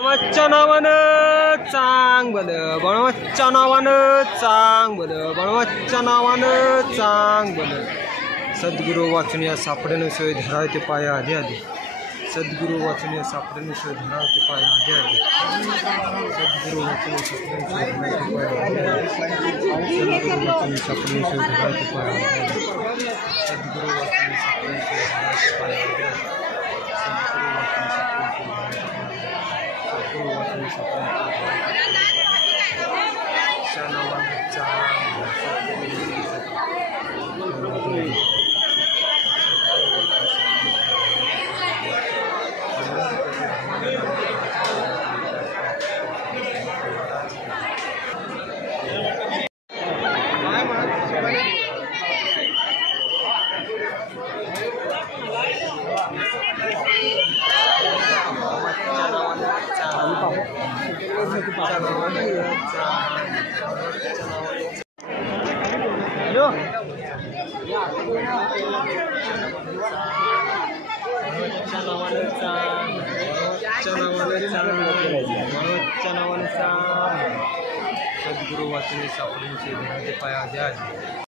गणवतच्या नावानं चांग भलं, गणवतच्या नावानं चांग भलं, गणवतच्या नावानं चांग भलं. सद्गुरू वाचून या सापडणं सोय धरावते पाया आधी आधी. सद्गुरू वाचून या सापडणं सोय धरावते पाया आधी आधी. सद्गुरू वाचून सापडणं सोय धरावते पाया आधी आधी. सद्गुरू वाचून सापडणं सोय धरावते पाया आधी आधी. सद्गुरू वाचून सद्गुरू वाचून सापडून पाया द्या.